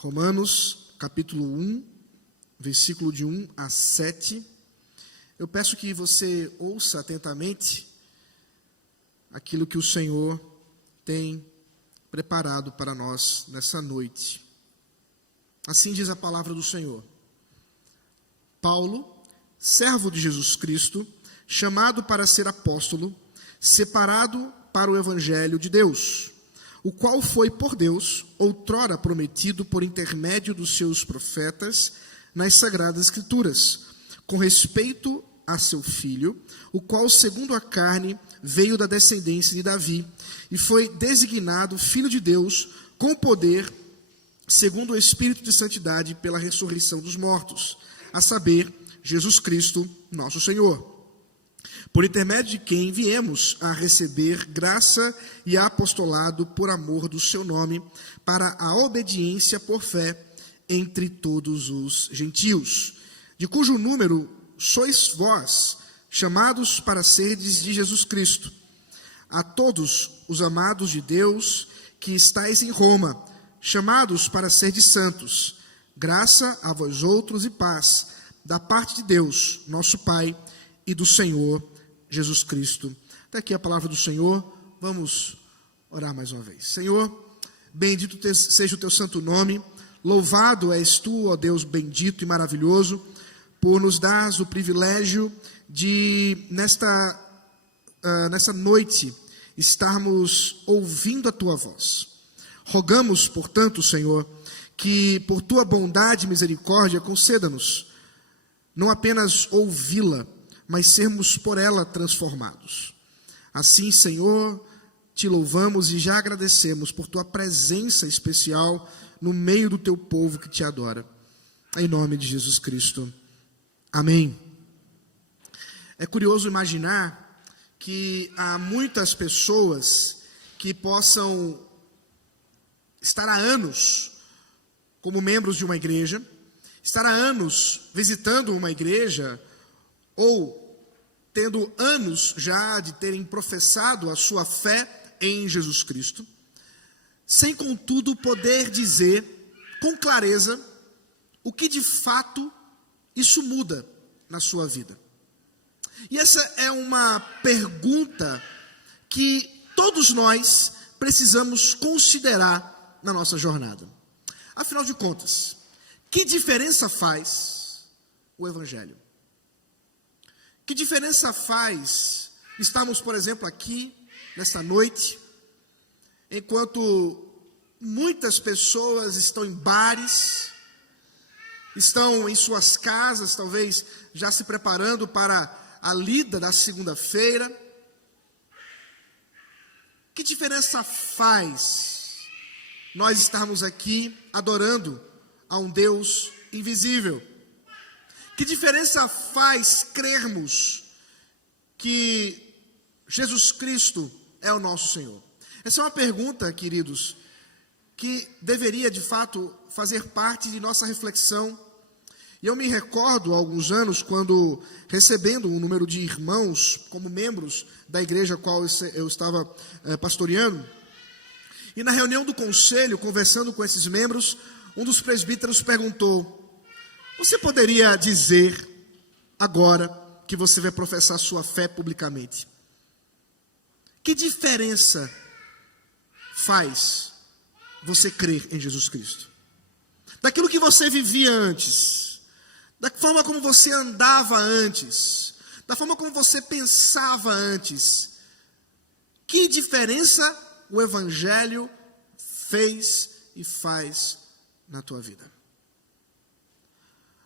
Romanos, capítulo 1, versículo de 1 a 7. Eu peço que você ouça atentamente aquilo que o Senhor tem preparado para nós nessa noite. Assim diz a palavra do Senhor. Paulo, servo de Jesus Cristo, chamado para ser apóstolo, separado para o evangelho de Deus, o qual foi por Deus outrora prometido por intermédio dos seus profetas nas Sagradas Escrituras, com respeito a seu filho, o qual, segundo a carne, veio da descendência de Davi, e foi designado Filho de Deus, com poder, segundo o Espírito de Santidade, pela ressurreição dos mortos, a saber, Jesus Cristo, nosso Senhor, por intermédio de quem viemos a receber graça e apostolado por amor do seu nome, para a obediência por fé entre todos os gentios, de cujo número sois vós, chamados para serdes de Jesus Cristo. A todos os amados de Deus que estáis em Roma, chamados para serdes santos, graça a vós outros e paz, da parte de Deus, nosso Pai, e do Senhor Jesus Cristo. Até aqui a palavra do Senhor. Vamos orar mais uma vez. Senhor, bendito seja o teu santo nome. Louvado és tu, ó Deus bendito e maravilhoso, por nos dar o privilégio de, nessa noite, estarmos ouvindo a tua voz. Rogamos, portanto, Senhor, que por tua bondade e misericórdia conceda-nos não apenas ouvi-la, mas sermos por ela transformados. Assim, Senhor, te louvamos e já agradecemos por tua presença especial no meio do teu povo que te adora. Em nome de Jesus Cristo. Amém. É curioso imaginar que há muitas pessoas que possam estar há anos como membros de uma igreja, estar há anos visitando uma igreja, ou tendo anos já de terem professado a sua fé em Jesus Cristo, sem contudo poder dizer com clareza o que de fato isso muda na sua vida. E essa é uma pergunta que todos nós precisamos considerar na nossa jornada. Afinal de contas, que diferença faz o Evangelho? Que diferença faz estarmos, por exemplo, aqui, nesta noite, enquanto muitas pessoas estão em bares, estão em suas casas, talvez já se preparando para a lida da segunda-feira. Que diferença faz nós estarmos aqui adorando a um Deus invisível? Que diferença faz crermos que Jesus Cristo é o nosso Senhor? Essa é uma pergunta, queridos, que deveria de fato fazer parte de nossa reflexão. E eu me recordo há alguns anos, quando recebendo um número de irmãos como membros da igreja a qual eu estava pastoreando, e na reunião do conselho, conversando com esses membros, um dos presbíteros perguntou: você poderia dizer agora que você vai professar sua fé publicamente? Que diferença faz você crer em Jesus Cristo? Daquilo que você vivia antes, da forma como você andava antes, da forma como você pensava antes, que diferença o Evangelho fez e faz na tua vida?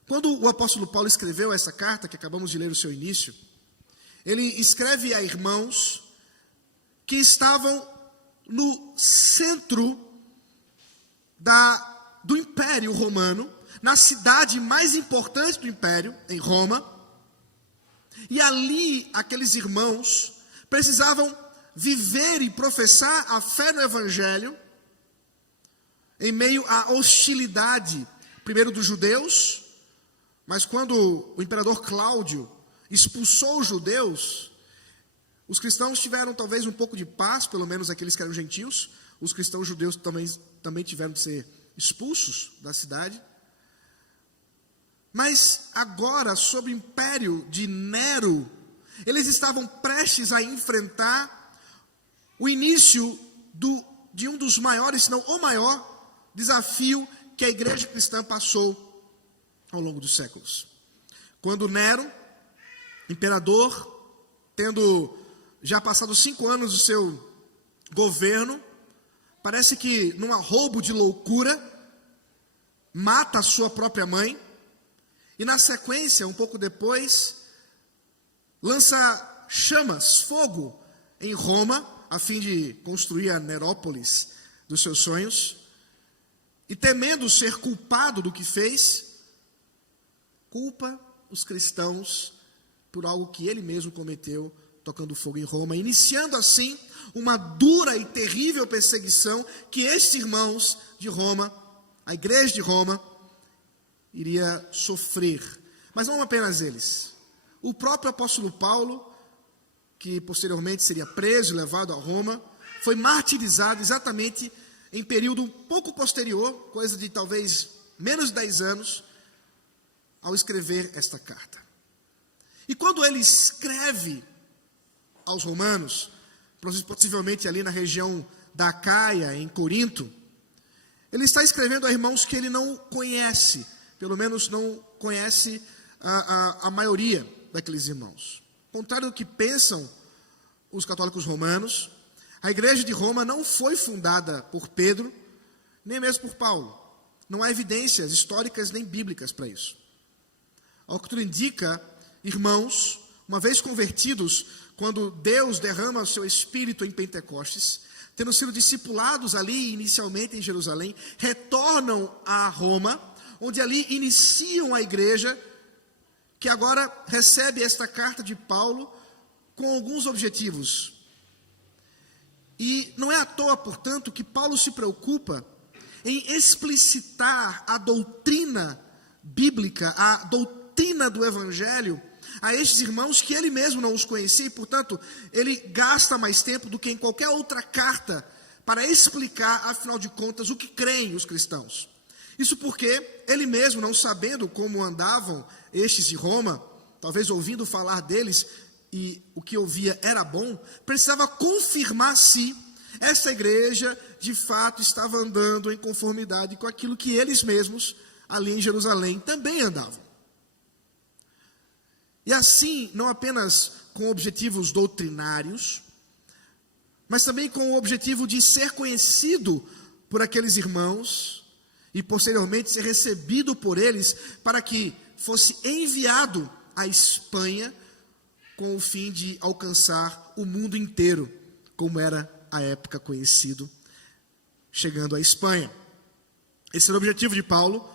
Quando o apóstolo Paulo escreveu essa carta, que acabamos de ler o seu início, ele escreve a irmãos que estavam no centro do Império Romano, na cidade mais importante do Império, em Roma, e ali aqueles irmãos precisavam viver e professar a fé no Evangelho, em meio à hostilidade, primeiro dos judeus, mas quando o imperador Cláudio expulsou os judeus, os cristãos tiveram talvez um pouco de paz, pelo menos aqueles que eram gentios. Os cristãos judeus também tiveram de ser expulsos da cidade. Mas agora, sob o império de Nero, eles estavam prestes a enfrentar o início de um dos maiores, se não o maior, desafio que a igreja cristã passou ao longo dos séculos. Quando Nero, imperador, tendo já passado 5 anos do seu governo, parece que num arroubo de loucura, mata a sua própria mãe, e na sequência, um pouco depois, lança chamas, fogo em Roma, a fim de construir a Nerópolis dos seus sonhos, e temendo ser culpado do que fez, culpa os cristãos por algo que ele mesmo cometeu, tocando fogo em Roma, iniciando assim uma dura e terrível perseguição que estes irmãos de Roma, a igreja de Roma, iria sofrer. Mas não apenas eles. O próprio apóstolo Paulo, que posteriormente seria preso e levado a Roma, foi martirizado exatamente em período um pouco posterior, coisa de talvez menos de 10 anos, ao escrever esta carta. E quando ele escreve aos romanos, possivelmente ali na região da Acaia, em Corinto, ele está escrevendo a irmãos que ele não conhece, pelo menos não conhece a maioria daqueles irmãos. Ao contrário do que pensam os católicos romanos, a igreja de Roma não foi fundada por Pedro, nem mesmo por Paulo. Não há evidências históricas nem bíblicas para isso. Ao que tudo indica, irmãos, uma vez convertidos, quando Deus derrama o seu Espírito em Pentecostes, tendo sido discipulados ali inicialmente em Jerusalém, retornam a Roma, onde ali iniciam a igreja, que agora recebe esta carta de Paulo com alguns objetivos. E não é à toa, portanto, que Paulo se preocupa em explicitar a doutrina bíblica, a doutrina do Evangelho, a estes irmãos que ele mesmo não os conhecia, e portanto ele gasta mais tempo do que em qualquer outra carta para explicar, afinal de contas, o que creem os cristãos. Isso porque ele mesmo, não sabendo como andavam estes de Roma, talvez ouvindo falar deles, e o que ouvia era bom, precisava confirmar se essa igreja de fato estava andando em conformidade com aquilo que eles mesmos, ali em Jerusalém, também andavam. E assim, não apenas com objetivos doutrinários, mas também com o objetivo de ser conhecido por aqueles irmãos e posteriormente ser recebido por eles para que fosse enviado à Espanha com o fim de alcançar o mundo inteiro, como era à época conhecido, chegando à Espanha. Esse era o objetivo de Paulo,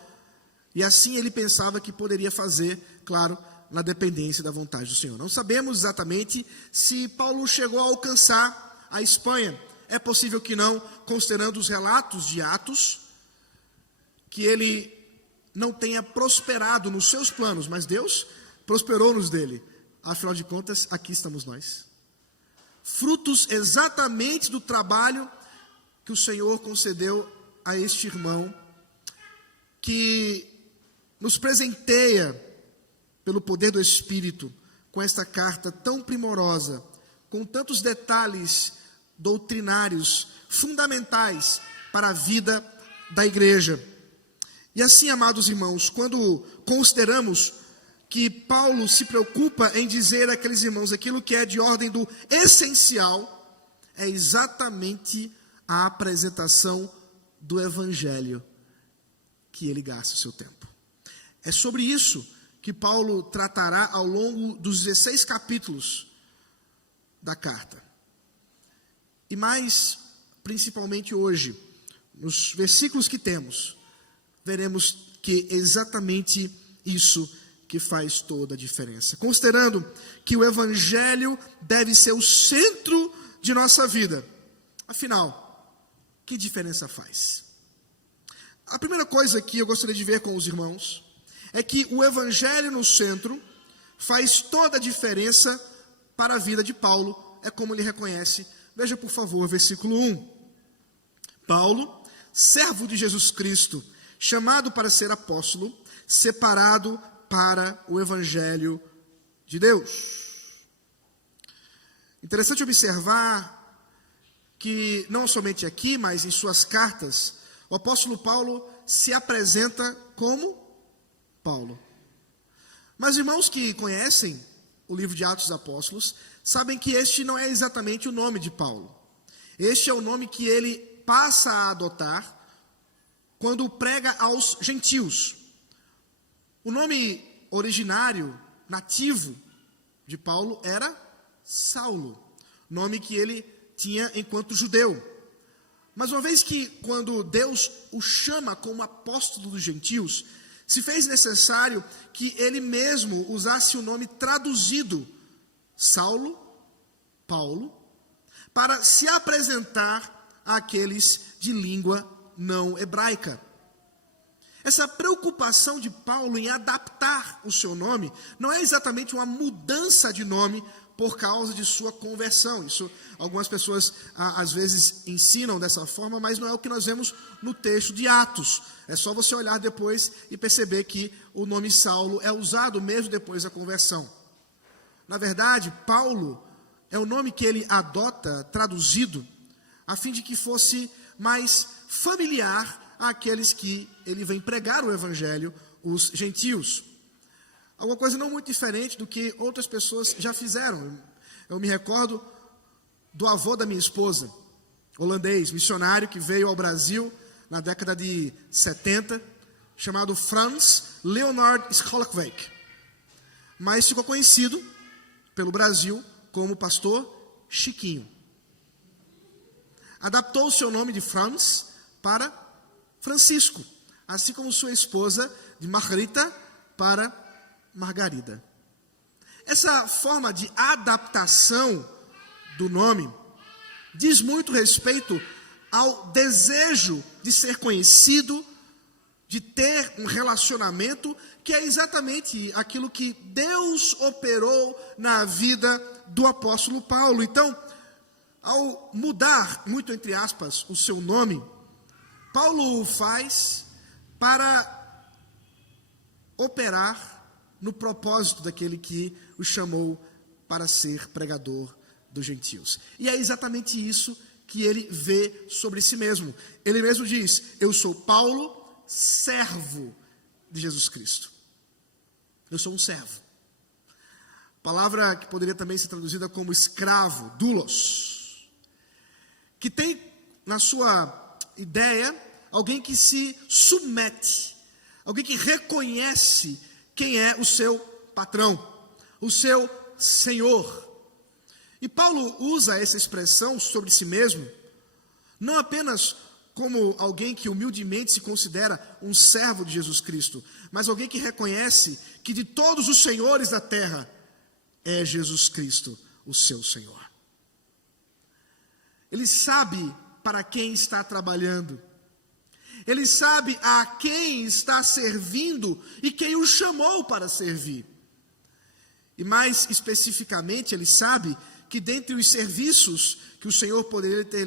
e assim ele pensava que poderia fazer, claro, na dependência da vontade do Senhor. Não sabemos exatamente se Paulo chegou a alcançar a Espanha. É possível que não, considerando os relatos de Atos, que ele não tenha prosperado nos seus planos, mas Deus prosperou nos dele. Afinal de contas, aqui estamos nós. Frutos exatamente do trabalho que o Senhor concedeu a este irmão, que nos presenteia pelo poder do Espírito, com esta carta tão primorosa, com tantos detalhes doutrinários, fundamentais para a vida da igreja. E assim, amados irmãos, quando consideramos que Paulo se preocupa em dizer àqueles irmãos aquilo que é de ordem do essencial, é exatamente a apresentação do Evangelho que ele gasta o seu tempo. É sobre isso que Paulo tratará ao longo dos 16 capítulos da carta. E mais, principalmente hoje, nos versículos que temos, veremos que é exatamente isso que faz toda a diferença. Considerando que o Evangelho deve ser o centro de nossa vida. Afinal, que diferença faz? A primeira coisa que eu gostaria de ver com os irmãos é que o Evangelho no centro faz toda a diferença para a vida de Paulo, é como ele reconhece. Veja, por favor, versículo 1. Paulo, servo de Jesus Cristo, chamado para ser apóstolo, separado para o evangelho de Deus. Interessante observar que não somente aqui, mas em suas cartas, o apóstolo Paulo se apresenta como Paulo. Mas irmãos que conhecem o livro de Atos dos Apóstolos, sabem que este não é exatamente o nome de Paulo. Este é o nome que ele passa a adotar quando prega aos gentios. O nome originário, nativo de Paulo era Saulo, nome que ele tinha enquanto judeu. Mas uma vez que quando Deus o chama como apóstolo dos gentios, se fez necessário que ele mesmo usasse o nome traduzido, Saulo, Paulo, para se apresentar àqueles de língua não hebraica. Essa preocupação de Paulo em adaptar o seu nome não é exatamente uma mudança de nome por causa de sua conversão. Isso algumas pessoas às vezes ensinam dessa forma, mas não é o que nós vemos no texto de Atos. É só você olhar depois e perceber que o nome Saulo é usado mesmo depois da conversão. Na verdade, Paulo é o nome que ele adota, traduzido, a fim de que fosse mais familiar àqueles que ele vem pregar o evangelho, os gentios. Alguma coisa não muito diferente do que outras pessoas já fizeram. Eu me recordo do avô da minha esposa, holandês, missionário, que veio ao Brasil na década de 70, chamado Frans Leonard Schalkwijk. Mas ficou conhecido pelo Brasil como pastor Chiquinho. Adaptou o seu nome de Frans para Francisco, assim como sua esposa de Margarita para Margarida. Essa forma de adaptação do nome diz muito respeito ao desejo de ser conhecido, de ter um relacionamento, que é exatamente aquilo que Deus operou na vida do apóstolo Paulo. Então, ao mudar, muito entre aspas, o seu nome, Paulo o faz para operar no propósito daquele que o chamou para ser pregador dos gentios. E é exatamente isso que ele vê sobre si mesmo. Ele mesmo diz: eu sou Paulo, servo de Jesus Cristo. Eu sou um servo. Palavra que poderia também ser traduzida como escravo, doulos, que tem na sua ideia alguém que se submete, alguém que reconhece quem é o seu patrão, o seu senhor. E Paulo usa essa expressão sobre si mesmo, não apenas como alguém que humildemente se considera um servo de Jesus Cristo, mas alguém que reconhece que de todos os senhores da terra, é Jesus Cristo o seu Senhor. Ele sabe para quem está trabalhando, ele sabe a quem está servindo e quem o chamou para servir. E mais especificamente, ele sabe que dentre os serviços que o Senhor poderia ter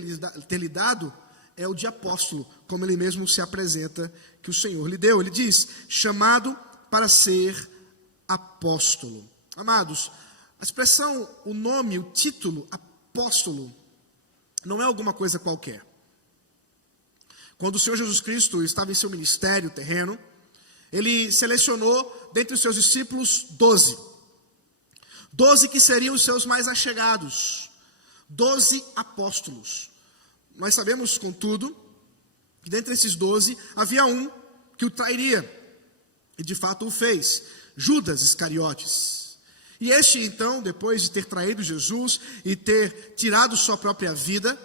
lhe dado, é o de apóstolo, como ele mesmo se apresenta, que o Senhor lhe deu. Ele diz, chamado para ser apóstolo. Amados, a expressão, o nome, o título, apóstolo, não é alguma coisa qualquer. Quando o Senhor Jesus Cristo estava em seu ministério terreno, ele selecionou dentre os seus discípulos 12. 12 que seriam os seus mais allegados. 12 apóstolos. Nós sabemos, contudo, que dentre esses 12 havia um que o trairia. E de fato o fez. Judas Iscariotes. E este então, depois de ter traído Jesus e ter tirado sua própria vida,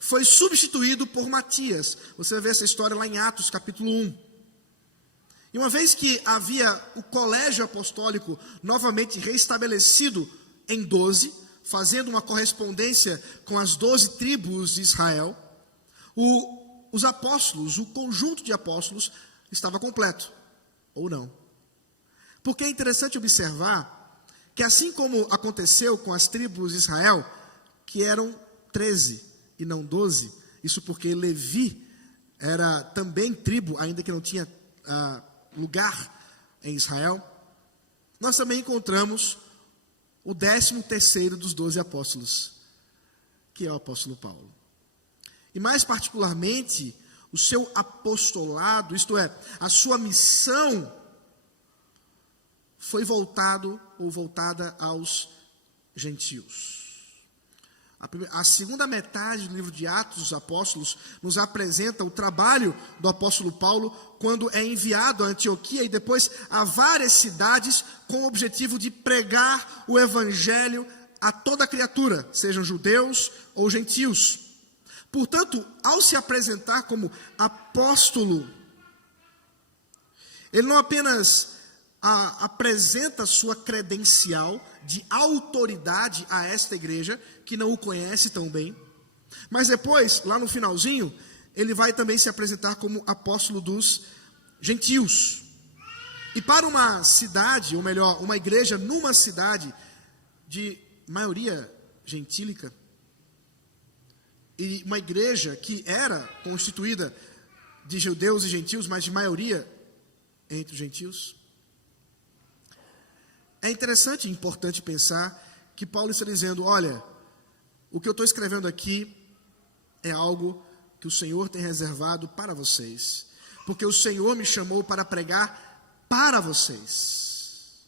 foi substituído por Matias. Você vai ver essa história lá em Atos capítulo 1. E uma vez que havia o colégio apostólico novamente reestabelecido em 12, fazendo uma correspondência com as 12 tribos de Israel, os apóstolos, o conjunto de apóstolos, estava completo, ou não. Porque é interessante observar que assim como aconteceu com as tribos de Israel, que eram 13 e não 12, isso porque Levi era também tribo, ainda que não tinha lugar em Israel, nós também encontramos o 13º dos 12 apóstolos, que é o apóstolo Paulo. E mais particularmente, o seu apostolado, isto é, a sua missão, foi voltada aos gentios. A segunda metade do livro de Atos dos Apóstolos nos apresenta o trabalho do apóstolo Paulo quando é enviado a Antioquia e depois a várias cidades com o objetivo de pregar o evangelho a toda criatura, sejam judeus ou gentios. Portanto, ao se apresentar como apóstolo, ele não apenas apresenta sua credencial de autoridade a esta igreja, que não o conhece tão bem, mas depois, lá no finalzinho, ele vai também se apresentar como apóstolo dos gentios. E para uma cidade, ou melhor, uma igreja numa cidade de maioria gentílica, e uma igreja que era constituída de judeus e gentios, mas de maioria entre os gentios, é interessante e importante pensar que Paulo está dizendo, olha, o que eu estou escrevendo aqui é algo que o Senhor tem reservado para vocês, porque o Senhor me chamou para pregar para vocês.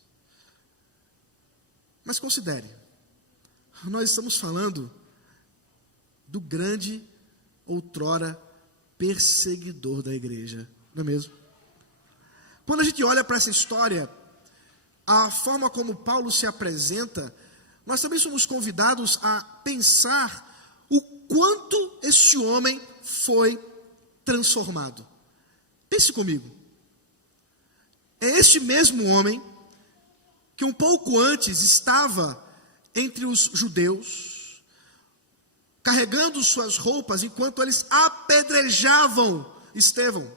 Mas considere, nós estamos falando do grande, outrora, perseguidor da igreja, não é mesmo? Quando a gente olha para essa história, a forma como Paulo se apresenta, nós também somos convidados a pensar o quanto este homem foi transformado. Pense comigo. É este mesmo homem que um pouco antes estava entre os judeus, carregando suas roupas enquanto eles apedrejavam Estevão.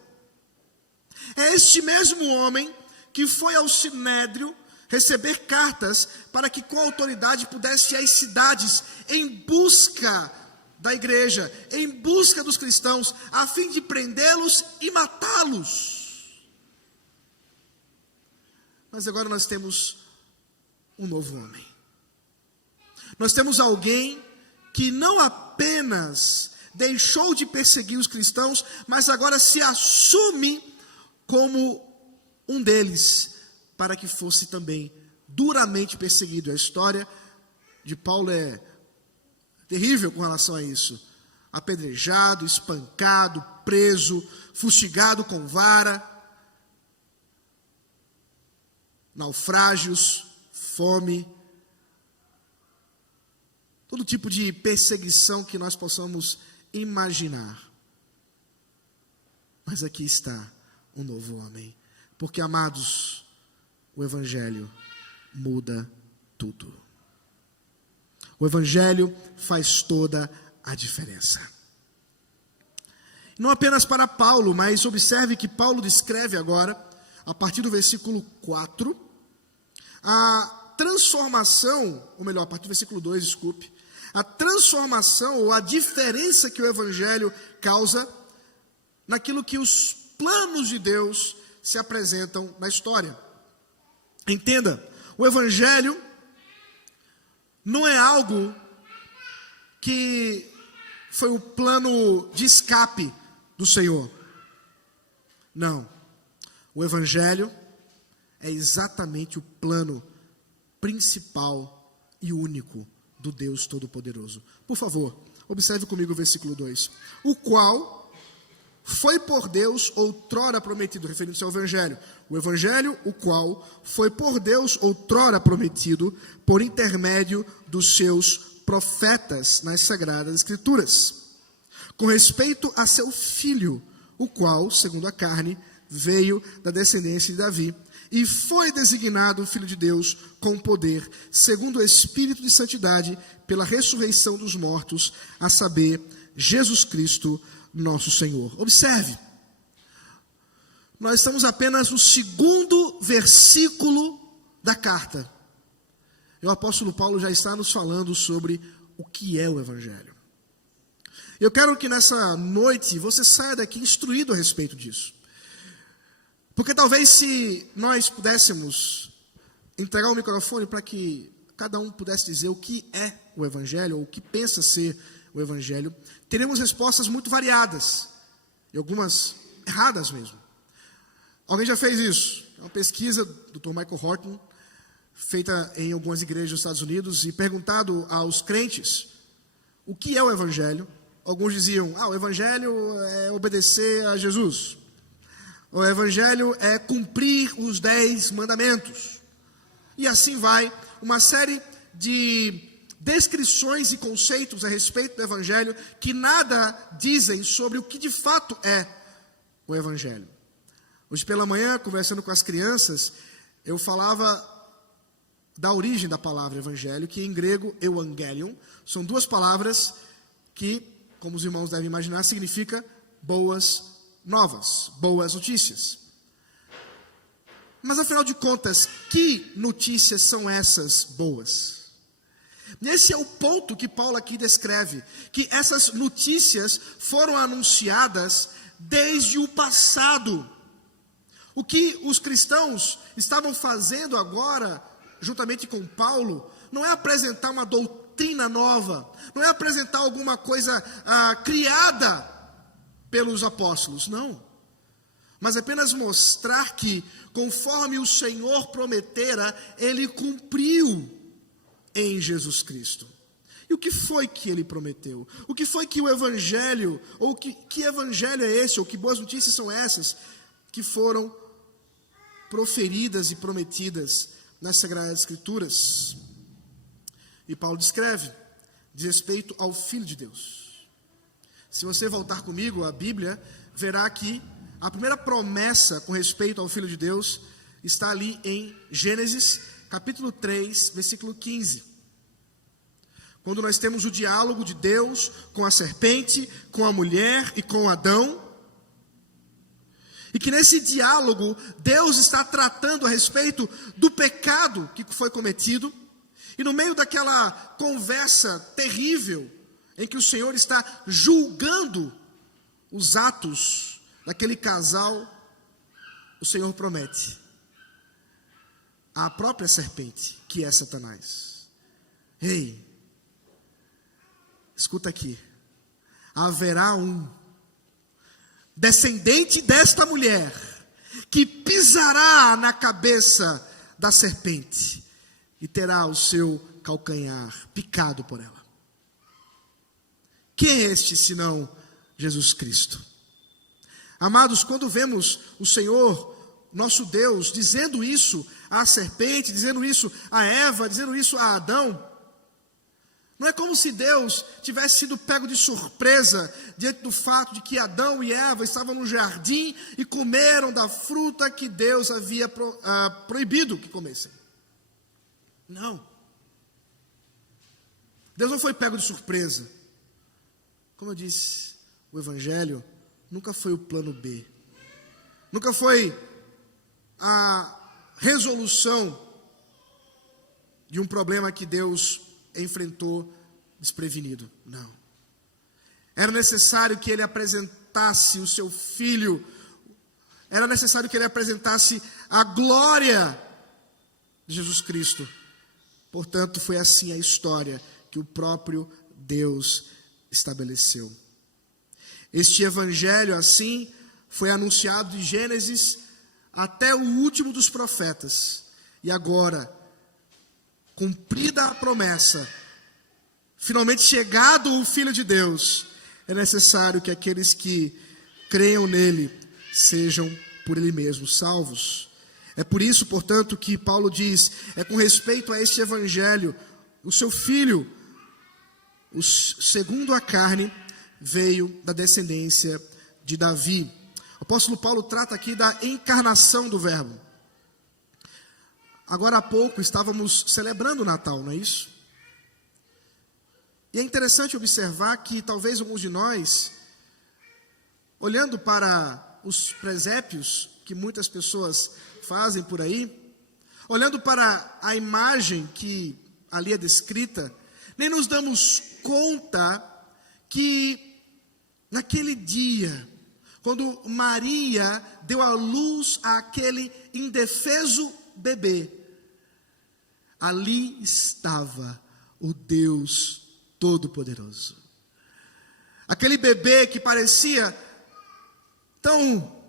É este mesmo homem que foi ao Sinédrio receber cartas para que com autoridade pudesse ir às cidades em busca da igreja, em busca dos cristãos, a fim de prendê-los e matá-los. Mas agora nós temos um novo homem. Nós temos alguém que não apenas deixou de perseguir os cristãos, mas agora se assume como um deles, para que fosse também duramente perseguido. A história de Paulo é terrível com relação a isso. Apedrejado, espancado, preso, fustigado com vara, naufrágios, fome, todo tipo de perseguição que nós possamos imaginar. Mas aqui está um novo homem. Porque, amados, o Evangelho muda tudo. O Evangelho faz toda a diferença. Não apenas para Paulo, mas observe que Paulo descreve agora, a partir do versículo 4, a transformação, ou melhor, a partir do versículo 2, desculpe, a transformação ou a diferença que o Evangelho causa naquilo que os planos de Deus se apresentam na história. Entenda, o Evangelho não é algo que foi o plano de escape do Senhor. Não. O Evangelho é exatamente o plano principal e único do Deus Todo-Poderoso. Por favor, observe comigo o versículo 2. O qual foi por Deus outrora prometido, referindo-se ao Evangelho. O Evangelho, o qual foi por Deus outrora prometido por intermédio dos seus profetas nas Sagradas Escrituras, com respeito a seu Filho, o qual, segundo a carne, veio da descendência de Davi, e foi designado Filho de Deus com poder, segundo o Espírito de Santidade, pela ressurreição dos mortos, a saber, Jesus Cristo, nosso Senhor. Observe, nós estamos apenas no 2º versículo da carta. E o apóstolo Paulo já está nos falando sobre o que é o Evangelho. Eu quero que nessa noite você saia daqui instruído a respeito disso. Porque talvez se nós pudéssemos entregar o microfone para que cada um pudesse dizer o que é o Evangelho, ou o que pensa ser o Evangelho, teremos respostas muito variadas, e algumas erradas mesmo. Alguém já fez isso? É uma pesquisa do Dr. Michael Horton, feita em algumas igrejas dos Estados Unidos, e perguntado aos crentes o que é o Evangelho. Alguns diziam, o Evangelho é obedecer a Jesus. O Evangelho é cumprir os 10 mandamentos. E assim vai, uma série de descrições e conceitos a respeito do Evangelho que nada dizem sobre o que de fato é o Evangelho. Hoje pela manhã, conversando com as crianças, eu falava da origem da palavra Evangelho, que em grego, euangelion, são duas palavras que, como os irmãos devem imaginar, significa boas novas, boas notícias. Mas afinal de contas, que notícias são essas boas? Esse é o ponto que Paulo aqui descreve, que essas notícias foram anunciadas desde o passado. O que os cristãos estavam fazendo agora, juntamente com Paulo, não é apresentar uma doutrina nova, não é apresentar alguma coisa criada pelos apóstolos, não. Mas apenas mostrar que, conforme o Senhor prometera, Ele cumpriu em Jesus Cristo. E o que foi que Ele prometeu? O que foi que o Evangelho, ou que Evangelho é esse, ou que boas notícias são essas, que foram proferidas e prometidas nas Sagradas Escrituras? E Paulo descreve, diz respeito ao Filho de Deus. Se você voltar comigo à Bíblia, verá que a primeira promessa com respeito ao Filho de Deus está ali em Gênesis, capítulo 3, versículo 15. Quando nós temos o diálogo de Deus com a serpente, com a mulher e com Adão. E que nesse diálogo, Deus está tratando a respeito do pecado que foi cometido. E no meio daquela conversa terrível, em que o Senhor está julgando os atos daquele casal, o Senhor promete à própria serpente, que é Satanás: ei, escuta aqui, haverá um descendente desta mulher que pisará na cabeça da serpente e terá o seu calcanhar picado por ela. Quem é este senão Jesus Cristo? Amados, quando vemos o Senhor, nosso Deus, dizendo isso à serpente, dizendo isso a Eva, dizendo isso a Adão, não é como se Deus tivesse sido pego de surpresa diante do fato de que Adão e Eva estavam no jardim e comeram da fruta que Deus havia proibido que comessem. Não. Deus não foi pego de surpresa. Como eu disse, o Evangelho nunca foi o plano B. Nunca foi a resolução de um problema que Deus enfrentou desprevenido. Não. Era necessário que Ele apresentasse o seu Filho. Era necessário que Ele apresentasse a glória de Jesus Cristo. Portanto, foi assim a história que o próprio Deus estabeleceu. Este Evangelho, assim, foi anunciado de Gênesis até o último dos profetas. E agora, cumprida a promessa, finalmente chegado o Filho de Deus, é necessário que aqueles que creiam nele sejam por ele mesmo salvos. É por isso, portanto, que Paulo diz, é com respeito a este Evangelho, o seu Filho, segundo a carne, veio da descendência de Davi. O apóstolo Paulo trata aqui da encarnação do Verbo. Agora há pouco estávamos celebrando o Natal, não é isso? E é interessante observar que talvez alguns de nós, olhando para os presépios que muitas pessoas fazem por aí, olhando para a imagem que ali é descrita, nem nos damos conta que naquele dia, quando Maria deu à luz àquele indefeso bebê, ali estava o Deus Todo-Poderoso. Aquele bebê que parecia tão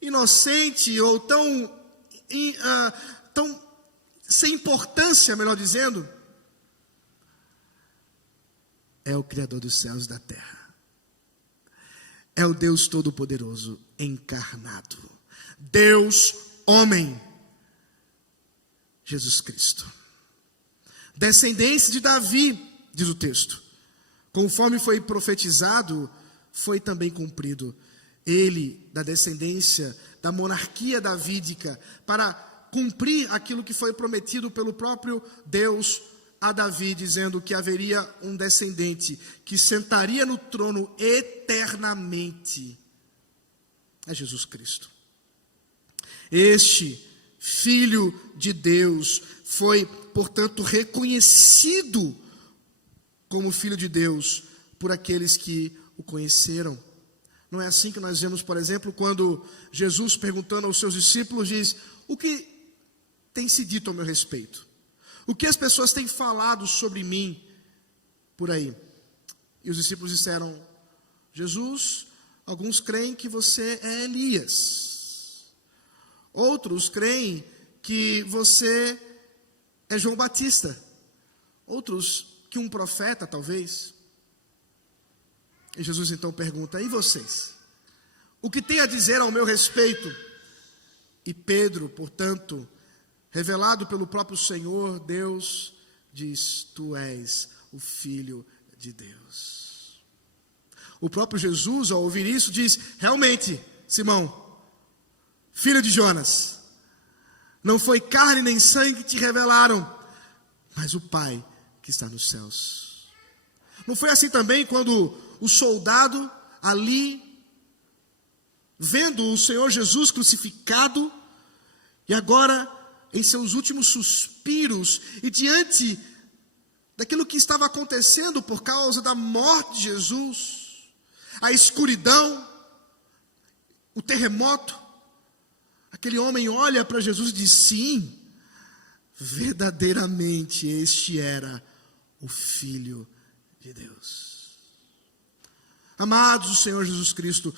inocente ou tão sem importância, melhor dizendo, é o Criador dos céus e da terra. É o Deus Todo-Poderoso encarnado. Deus homem. Jesus Cristo. Descendência de Davi, diz o texto. Conforme foi profetizado, foi também cumprido. Ele, da descendência da monarquia davídica, para cumprir aquilo que foi prometido pelo próprio Deus a Davi, dizendo que haveria um descendente que sentaria no trono eternamente. É Jesus Cristo. Este Filho de Deus foi, portanto, reconhecido como Filho de Deus por aqueles que o conheceram. Não é assim que nós vemos, por exemplo, quando Jesus, perguntando aos seus discípulos, diz: o que tem se dito ao meu respeito? O que as pessoas têm falado sobre mim por aí? E os discípulos disseram: Jesus, alguns creem que você é Elias. Outros creem que você é João Batista. Outros que um profeta, talvez. E Jesus então pergunta: e vocês? O que tem a dizer ao meu respeito? E Pedro, portanto, revelado pelo próprio Senhor, Deus, diz: tu és o Filho de Deus. O próprio Jesus, ao ouvir isso, diz: realmente, Simão, filho de Jonas, não foi carne nem sangue que te revelaram, mas o Pai que está nos céus. Não foi assim também quando o soldado ali, vendo o Senhor Jesus crucificado, e agora em seus últimos suspiros, e diante daquilo que estava acontecendo por causa da morte de Jesus, a escuridão, o terremoto, aquele homem olha para Jesus e diz: sim, verdadeiramente este era o Filho de Deus. Amados do Senhor Jesus Cristo,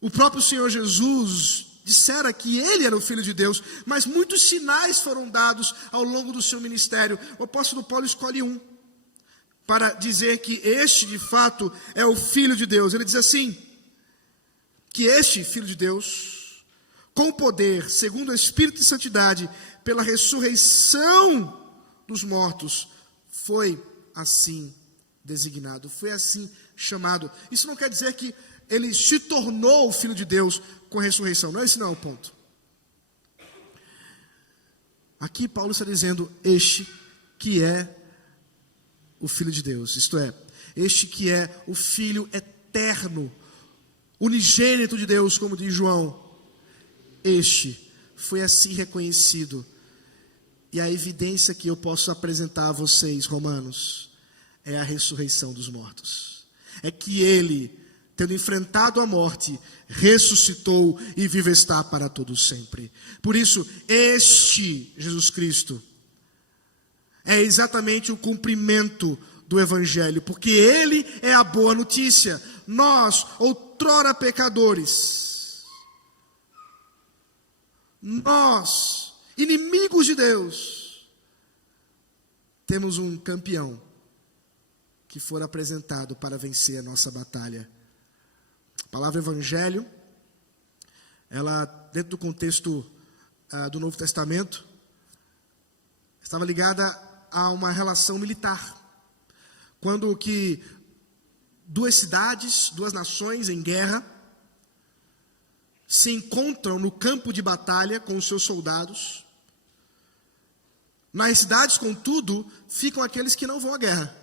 o próprio Senhor Jesus dissera que ele era o Filho de Deus, mas muitos sinais foram dados ao longo do seu ministério. O apóstolo Paulo escolhe um para dizer que este de fato é o Filho de Deus. Ele diz assim, que este Filho de Deus, com poder, segundo o Espírito de Santidade, pela ressurreição dos mortos, foi assim designado, foi assim chamado. Isso não quer dizer que ele se tornou o Filho de Deus com a ressurreição. Não, esse não é o ponto. Aqui Paulo está dizendo: este que é o Filho de Deus, isto é, este que é o Filho eterno, unigênito de Deus, como diz João, este foi assim reconhecido. E a evidência que eu posso apresentar a vocês, romanos, é a ressurreição dos mortos. É que ele, tendo enfrentado a morte, ressuscitou e vive está para todo sempre. Por isso, este Jesus Cristo é exatamente o cumprimento do Evangelho, porque ele é a boa notícia. Nós, outrora pecadores, nós, inimigos de Deus, temos um campeão que for apresentado para vencer a nossa batalha. A palavra evangelho, ela, dentro do contexto do Novo Testamento, estava ligada a uma relação militar. Quando que duas cidades, duas nações em guerra, se encontram no campo de batalha com os seus soldados. Nas cidades, contudo, ficam aqueles que não vão à guerra.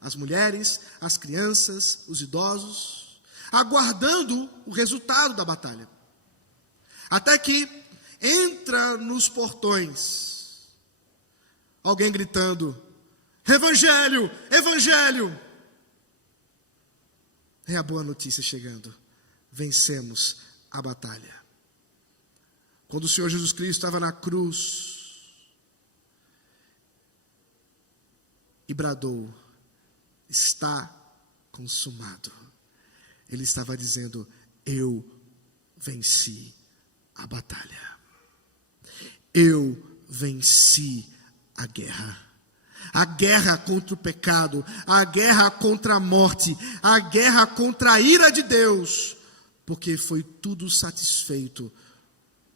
As mulheres, as crianças, os idosos, aguardando o resultado da batalha. Até que entra nos portões alguém gritando: Evangelho, Evangelho! É a boa notícia chegando. Vencemos a batalha. Quando o Senhor Jesus Cristo estava na cruz e bradou, está consumado. Ele estava dizendo, eu venci a batalha. Eu venci a guerra. A guerra contra o pecado, a guerra contra a morte, a guerra contra a ira de Deus, porque foi tudo satisfeito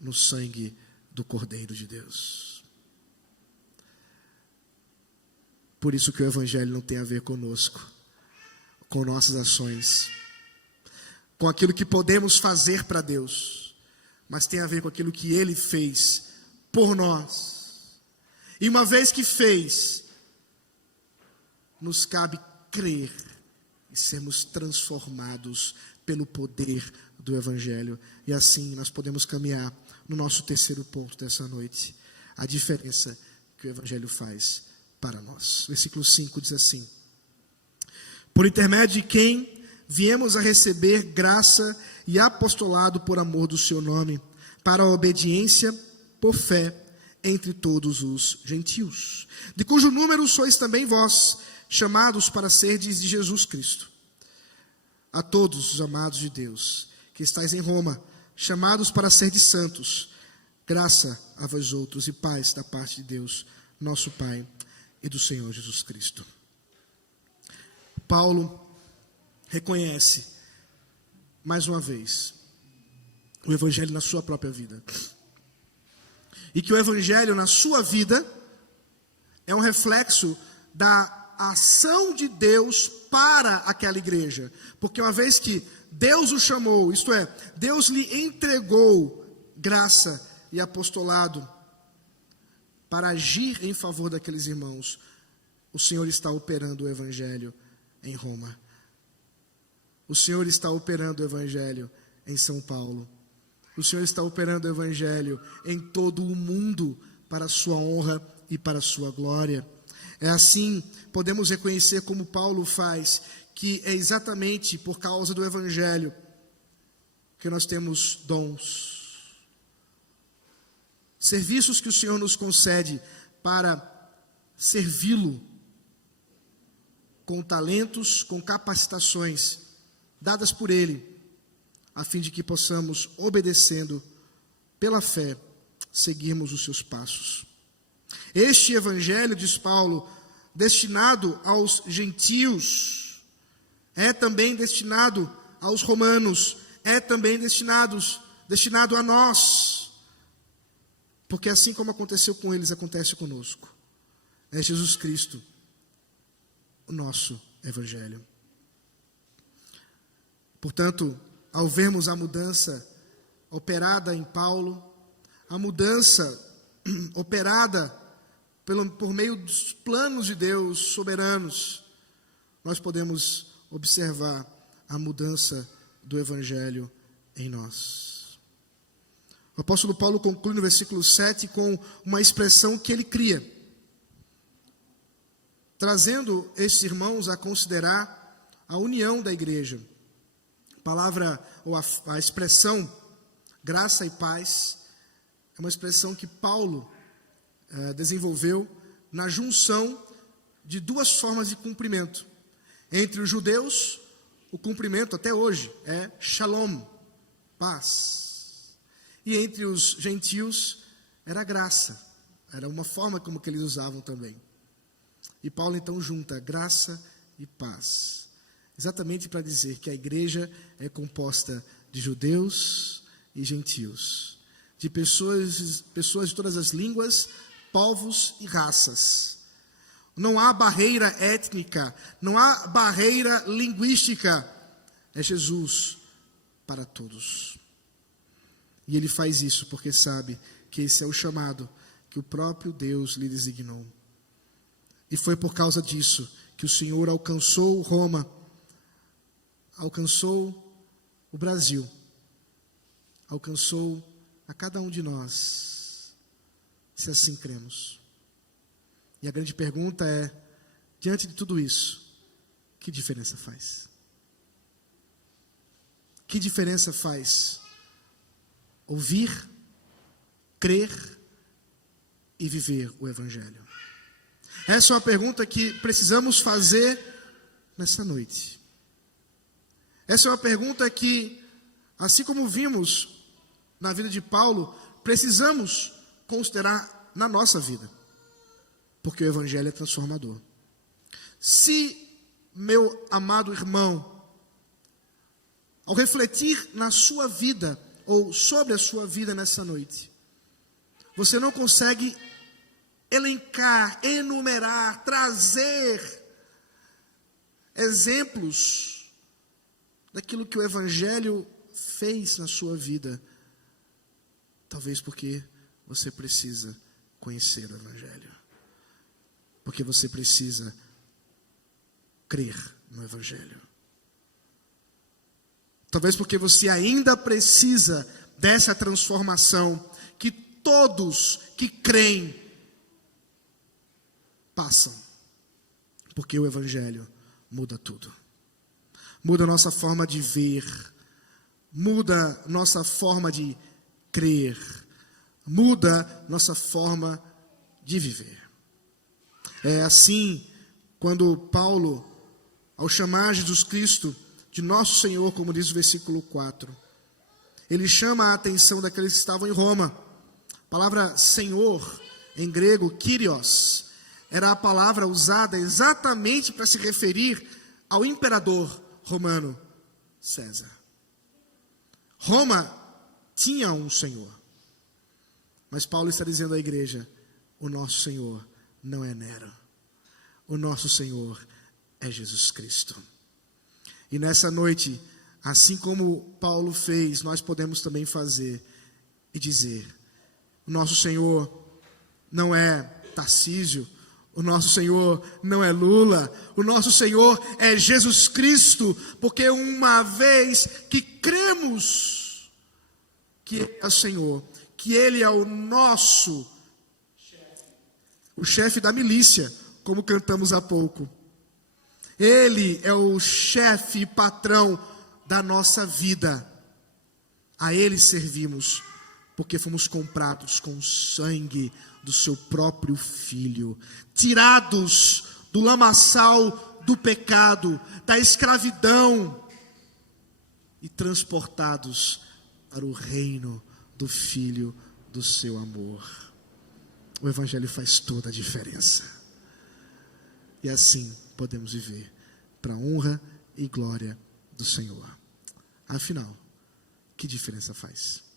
no sangue do Cordeiro de Deus. Por isso que o Evangelho não tem a ver conosco, com nossas ações, com aquilo que podemos fazer para Deus, mas tem a ver com aquilo que Ele fez por nós. E uma vez que fez, nos cabe crer e sermos transformados pelo poder do Evangelho. E assim nós podemos caminhar no nosso terceiro ponto dessa noite, a diferença que o Evangelho faz para nós. Versículo 5 diz assim: por intermédio de quem viemos a receber graça e apostolado por amor do seu nome, para a obediência por fé entre todos os gentios, de cujo número sois também vós, chamados para serdes de Jesus Cristo. A todos os amados de Deus, que estáis em Roma, chamados para serdes santos, graça a vós outros e paz da parte de Deus, nosso Pai, e do Senhor Jesus Cristo. Paulo reconhece, mais uma vez, o Evangelho na sua própria vida. E que o Evangelho na sua vida é um reflexo da ação de Deus para aquela igreja. Porque uma vez que Deus o chamou, isto é, Deus lhe entregou graça e apostolado para agir em favor daqueles irmãos, o Senhor está operando o Evangelho em Roma. O Senhor está operando o Evangelho em São Paulo. O Senhor está operando o Evangelho em todo o mundo para a sua honra e para a sua glória. É assim, podemos reconhecer como Paulo faz, que é exatamente por causa do Evangelho que nós temos dons, serviços que o Senhor nos concede para servi-lo com talentos, com capacitações dadas por Ele, a fim de que possamos, obedecendo pela fé, seguirmos os seus passos. Este Evangelho, diz Paulo, destinado aos gentios, é também destinado aos romanos, é também destinado a nós, porque assim como aconteceu com eles, acontece conosco. É Jesus Cristo, o nosso Evangelho. Portanto, ao vermos a mudança operada em Paulo, a mudança operada por meio dos planos de Deus soberanos, nós podemos observar a mudança do Evangelho em nós. O apóstolo Paulo conclui no versículo 7 com uma expressão que ele cria, trazendo esses irmãos a considerar a união da igreja. A palavra, ou a expressão graça e paz, é uma expressão que Paulo desenvolveu na junção de duas formas de cumprimento. Entre os judeus, o cumprimento até hoje é shalom, paz. E entre os gentios era graça, era uma forma como que eles usavam também. E Paulo então junta graça e paz, exatamente para dizer que a igreja é composta de judeus e gentios, de pessoas de todas as línguas, povos e raças. Não há barreira étnica, não há barreira linguística. É Jesus para todos. E ele faz isso porque sabe que esse é o chamado que o próprio Deus lhe designou. E foi por causa disso que o Senhor alcançou Roma, alcançou o Brasil, alcançou a cada um de nós, se assim cremos. E a grande pergunta é, diante de tudo isso, que diferença faz? Que diferença faz ouvir, crer e viver o Evangelho? Essa é uma pergunta que precisamos fazer nesta noite. Essa é uma pergunta que, assim como vimos na vida de Paulo, precisamos considerar na nossa vida, porque o Evangelho é transformador. Se, meu amado irmão, ao refletir na sua vida, ou sobre a sua vida nessa noite, você não consegue elencar, enumerar, trazer exemplos daquilo que o Evangelho fez na sua vida, talvez porque você precisa conhecer o Evangelho, porque você precisa crer no Evangelho. Talvez porque você ainda precisa dessa transformação que todos que creem passam. Porque o Evangelho muda tudo. Muda a nossa forma de ver, muda nossa forma de crer, muda nossa forma de viver. É assim quando Paulo, ao chamar Jesus Cristo de nosso Senhor, como diz o versículo 4, ele chama a atenção daqueles que estavam em Roma. A palavra Senhor, em grego, Kyrios, era a palavra usada exatamente para se referir ao imperador romano, César. Roma tinha um Senhor, mas Paulo está dizendo à igreja, o nosso Senhor não é Nero, o nosso Senhor é Jesus Cristo. E nessa noite, assim como Paulo fez, nós podemos também fazer e dizer, o nosso Senhor não é Tarcísio, o nosso Senhor não é Lula, o nosso Senhor é Jesus Cristo, porque uma vez que cremos que Ele é o Senhor, que Ele é o nosso chefe, o chefe da milícia, como cantamos há pouco, Ele é o chefe e patrão da nossa vida, a Ele servimos, porque fomos comprados com o sangue do seu próprio Filho, tirados do lamaçal do pecado, da escravidão e transportados para o reino do Filho do seu amor. O Evangelho faz toda a diferença. E assim podemos viver para a honra e glória do Senhor. Afinal, que diferença faz?